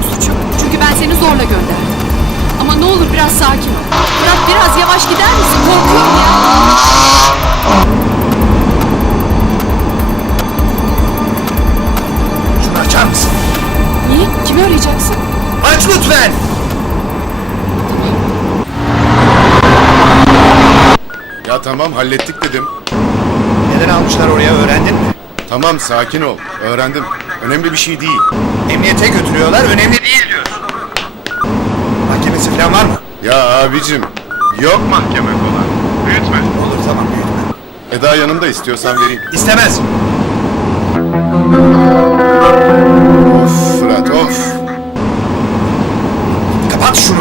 benim suçum. Çünkü ben seni zorla gönderdim. Ama ne olur biraz sakin ol. Fırat biraz yavaş gider misin? Korkuyorum ya. Şunu açar mısın? Niye? Kimi arayacaksın? Aç lütfen! Ya tamam hallettik dedim. Neden almışlar oraya öğrendin mi? Tamam sakin ol. Öğrendim. Önemli bir şey değil. Emniyete götürüyorlar önemli değil diyorsun. Mahkemesi falan var mı? Ya abicim. Yok mahkeme falan. Büyütme. Olur tamam büyütme. Eda yanında istiyorsan vereyim. İstemez. Of Fırat of. Kapat şunu.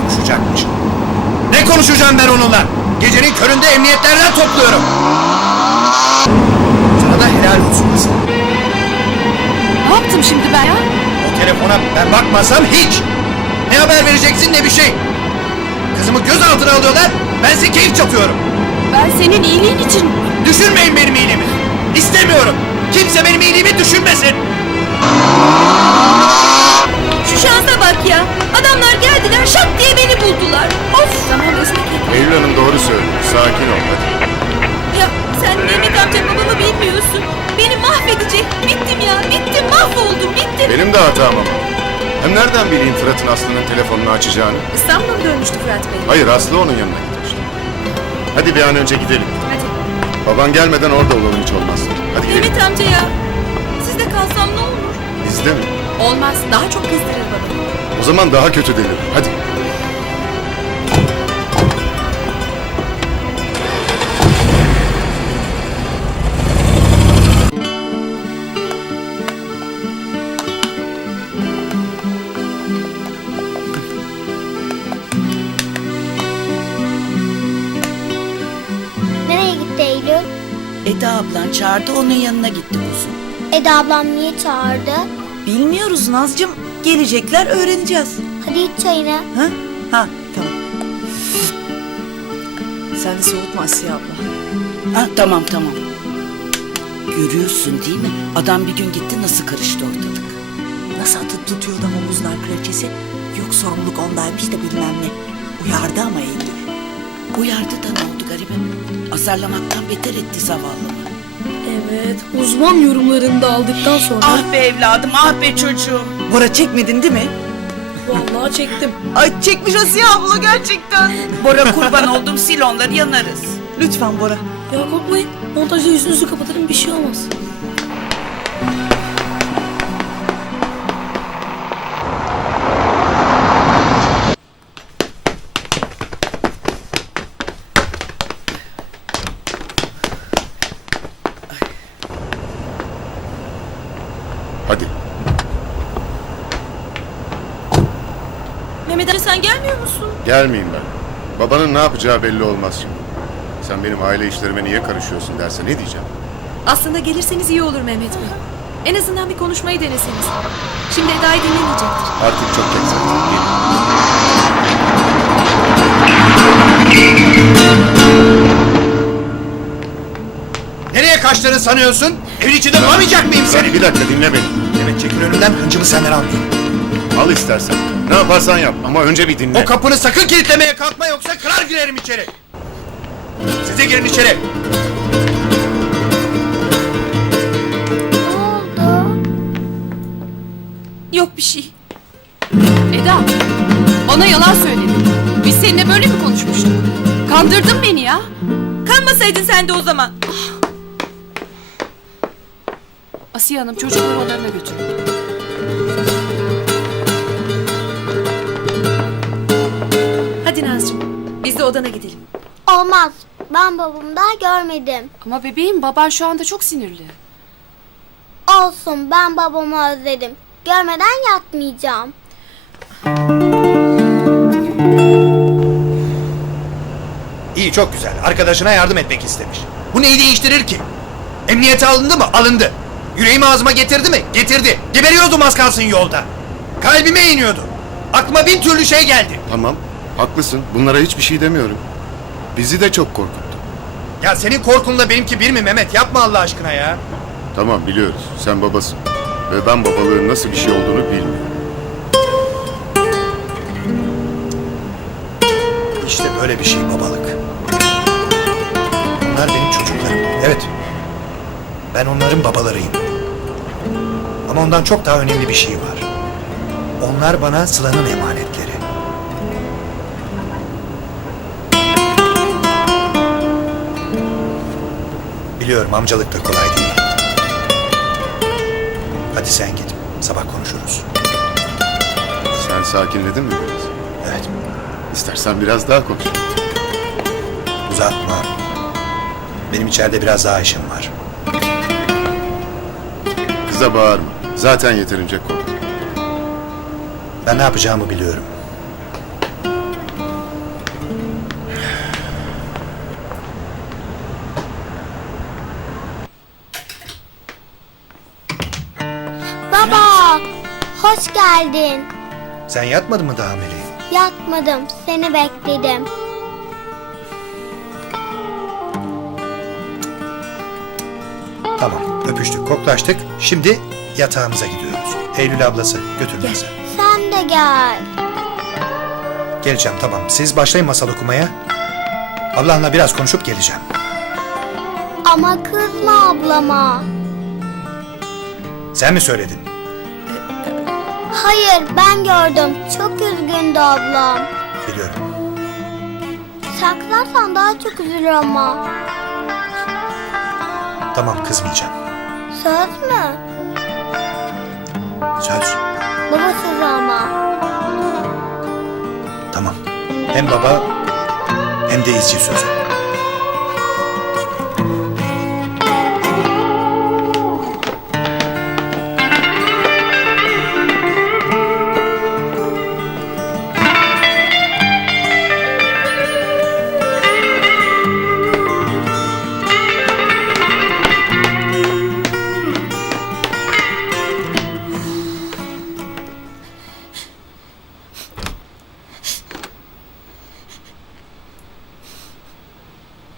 Konuşacakmış. Ne konuşacağım ben onunla? Gecenin köründe emniyetlerden topluyorum. Helal olsun kızım. Ne yaptım şimdi ben ya? O telefona ben bakmasam hiç. Ne haber vereceksin ne bir şey. Kızımı gözaltına alıyorlar. Ben size keyif çatıyorum. Ben senin iyiliğin için... Düşünmeyin benim iyiliğimi. İstemiyorum. Kimse benim iyiliğimi düşünmesin. Şu şansa bak ya. Adamlar geldiler şak diye beni buldular. Of. Tamam Özlem. Eylül Hanım doğru söylüyor. Sakin ol hadi. Sen Mehmet amca babamı bilmiyorsun. Beni mahvedecek. Bittim ya. Bittim mahvoldum. Bittim. Benim de hatam ama. Hem nereden bileyim Fırat'ın Aslı'nın telefonunu açacağını? İstanbul'a mı dönmüştü Fırat Bey? Hayır Aslı onun yanına gitmişti. Hadi bir an önce gidelim. Hadi. Baban gelmeden orada olalım hiç olmazsa. Hadi gidelim. Mehmet amca ya. Sizde kalsam ne olur? Bizde mi? Olmaz. Daha çok kızdırır bana. O zaman daha kötü delir. Hadi. Eda ablan çağırdı onun yanına gitti kuzum. Eda ablam niye çağırdı? Bilmiyoruz Nazcığım. Gelecekler öğreneceğiz. Hadi iç çayını. Ha? Ha tamam. Sen de soğutma Asiye abla. Ha tamam tamam. Görüyorsun değil mi? Adam bir gün gitti nasıl karıştı ortalık. Nasıl atıp tutuyordu omuzlar kraliçesi? Yok sorumluluk ondaymış da bilmem ne. Uyardı ama Eylül. Uyardı da ne oldu garibim? Azarlamaktan beter etti zavallımı. Evet, uzman yorumlarını da aldıktan sonra Ah be evladım ah be çocuğum. Bora çekmedin değil mi? vallahi çektim. Ay çekmiş Asiye abla gerçekten. Bora kurban oldum sil onları yanarız. Lütfen Bora. Ya korkmayın, montajda yüzünüzü kapatırım bir şey olmaz. Mehmet amca sen gelmiyor musun? Gelmeyeyim ben. Babanın ne yapacağı belli olmaz şimdi. Sen benim aile işlerime niye karışıyorsun derse ne diyeceğim? Aslında gelirseniz iyi olur Mehmet Bey. En azından bir konuşmayı deneseniz. Şimdi Eda'yı dinlemeyecektir. Artık çok geç zaten. Gelin. Nereye kaçtığını sanıyorsun? Evin içinde bulamayacak mıyım seni? bir dakika dinle beni. Evet çekil önümden hıncımı senden almayayım. Al istersen. Ne yaparsan yap ama önce bir dinle. O kapını sakın kilitlemeye kalkma yoksa kırar girerim içeri. Size girin içeri. Ne oldu? Yok bir şey. Eda, bana yalan söyledin. Biz seninle böyle mi konuşmuştuk? Kandırdın beni ya. Kanmasaydın sen de o zaman. Asiye Hanım çocukları odalarına götürün. Biz de odana gidelim. Olmaz. Ben babamı daha görmedim. Ama bebeğim baban şu anda çok sinirli. Olsun ben babamı özledim. Görmeden yatmayacağım. İyi çok güzel. Arkadaşına yardım etmek istemiş. Bu neyi değiştirir ki? Emniyete alındı mı? Alındı. Yüreğimi ağzıma getirdi mi? Getirdi. Geberiyordum az kalsın yolda. Kalbime iniyordu. Aklıma bin türlü şey geldi. Tamam. Haklısın. Bunlara hiçbir şey demiyorum. Bizi de çok korkuttu. Ya senin korkunla benimki bir mi Mehmet? Yapma Allah aşkına ya. Tamam biliyoruz. Sen babasın. Ve ben babalığın nasıl bir şey olduğunu bilmiyorum. İşte böyle bir şey babalık. Onlar benim çocuklarım. Evet. Ben onların babalarıyım. Ama ondan çok daha önemli bir şey var. Onlar bana Sıla'nın emanetleri. Biliyorum amcalık da kolay değil. Hadi sen git. Sabah konuşuruz. Sen sakinledin mi biraz? Evet. İstersen biraz daha konuş. Uzatma. Benim içeride biraz daha işim var. Kıza bağırma. Zaten yeterince korktu. Ben ne yapacağımı biliyorum. Hoş geldin. Sen yatmadın mı daha Meleğim? Yatmadım, seni bekledim. Tamam, öpüştük, koklaştık. Şimdi yatağımıza gidiyoruz. Eylül ablası, götür bizi. Sen de gel. Geleceğim, tamam. Siz başlayın masal okumaya. Allah'la biraz konuşup geleceğim. Ama kızma ablama. Sen mi söyledin? Hayır, ben gördüm. Çok üzgündü ablam. Biliyorum. Saklarsan daha çok üzülür ama. Tamam, kızmayacağım. Söz mü? Söz. Babasız ama. Tamam. Hem baba hem de izci sözü.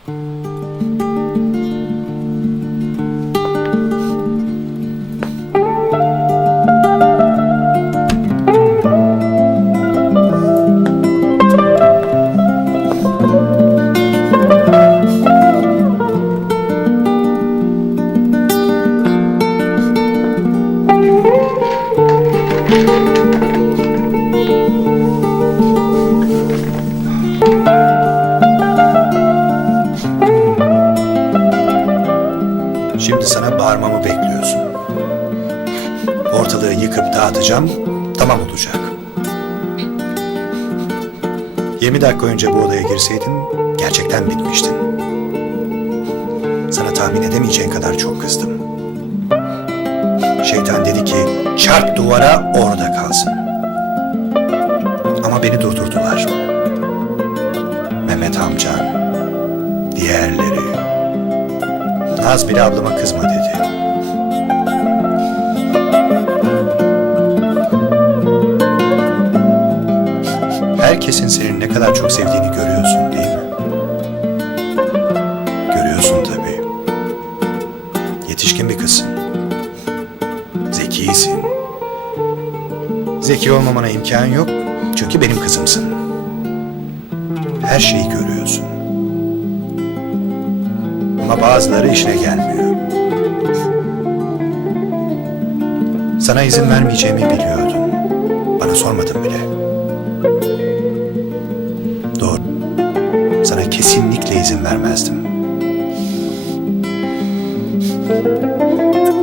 Şimdi bağırmamı bekliyorsun. Ortalığı yıkıp dağıtacağım, tamam olacak. 20 dakika önce bu odaya girseydin gerçekten bitmiştin. Sana tahmin edemeyeceğin kadar çok kızdım. Şeytan dedi ki çarp duvara orada kalsın. Ama beni durdurdular. Mehmet amcan, diğerleri, Naz bile ablama kızma dedi. Herkesin seni ne kadar çok sevdiğini görüyorsun değil mi? Görüyorsun tabii. Yetişkin bir kızsın. Zekisin. Zeki olmamana imkan yok çünkü benim kızımsın. Her şeyi görüyorsun. Ama bazıları işine gelmiyor. Sana izin vermeyeceğimi biliyordum. Bana sormadın bile. Kesinlikle izin vermezdim.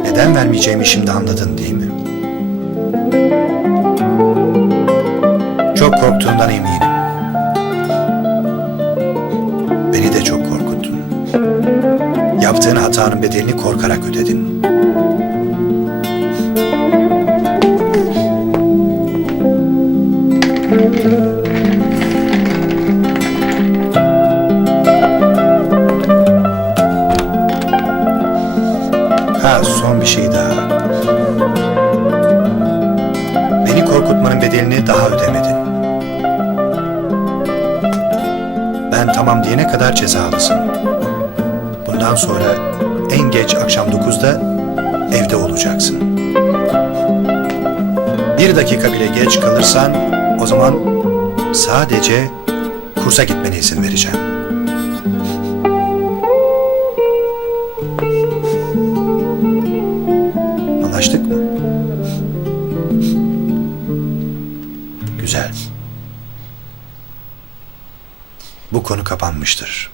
Neden vermeyeceğimi şimdi anladın değil mi? Çok korktuğundan eminim. Beni de çok korkuttun. Yaptığın hatanın bedelini korkarak ödedin. Ha son bir şey daha. Beni korkutmanın bedelini daha ödemedin. Ben tamam diyene kadar cezalısın. Bundan sonra en geç akşam 9'da evde olacaksın. Bir dakika bile geç kalırsan o zaman sadece kursa gitmene izin vereceğim. Güzel. Bu konu kapanmıştır.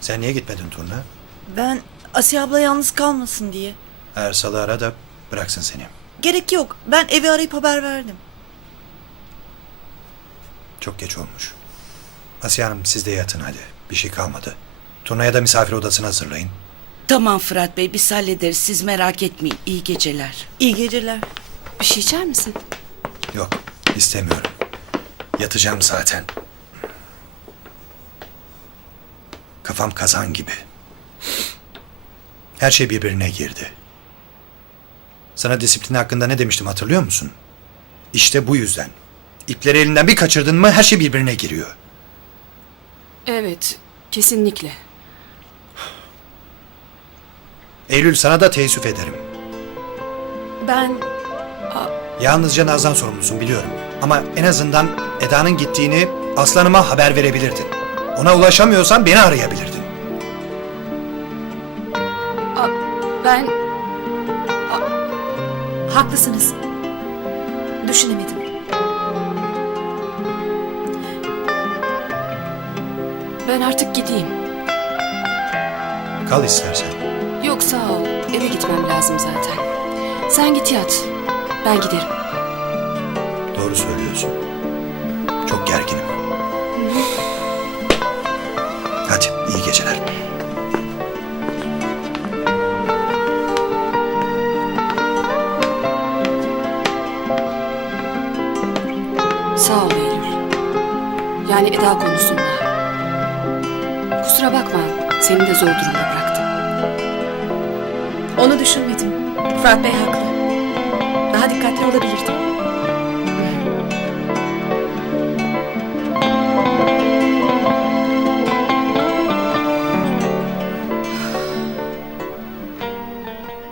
Sen niye gitmedin turna? Ben Asiye abla yalnız kalmasın diye. Ersal'ı ara da bıraksın seni. Gerek yok. Ben evi arayıp haber verdim. Çok geç olmuş. Asiye Hanım siz de yatın hadi. Bir şey kalmadı. Turnaya da misafir odasını hazırlayın. Tamam Fırat Bey biz hallederiz. Siz merak etmeyin. İyi geceler. İyi geceler. Bir şey içer misin? Yok istemiyorum. Yatacağım zaten. Kafam kazan gibi. Her şey birbirine girdi. Sana disiplin hakkında ne demiştim hatırlıyor musun? İşte bu yüzden. İpleri elinden bir kaçırdın mı her şey birbirine giriyor. Evet, kesinlikle. Eylül sana da teessüf ederim. Ben Yalnızca Naz'dan sorumlusun biliyorum. Ama en azından Eda'nın gittiğini Aslanıma haber verebilirdin. Ona ulaşamıyorsan beni arayabilirdin. ben Haklısınız. Düşünemedim. Ben artık gideyim. Kal istersen. Yok sağ ol. Eve gitmem lazım zaten. Sen git yat. Ben giderim. Doğru söylüyorsun. Çok gerginim. Hadi iyi geceler. Sağ ol Eylül. Yani Eda konusunda. Kusura bakma. Seni de zor durumda bıraktım. Onu düşünmedim. Fırat Bey haklı. Daha dikkatli olabilirdim.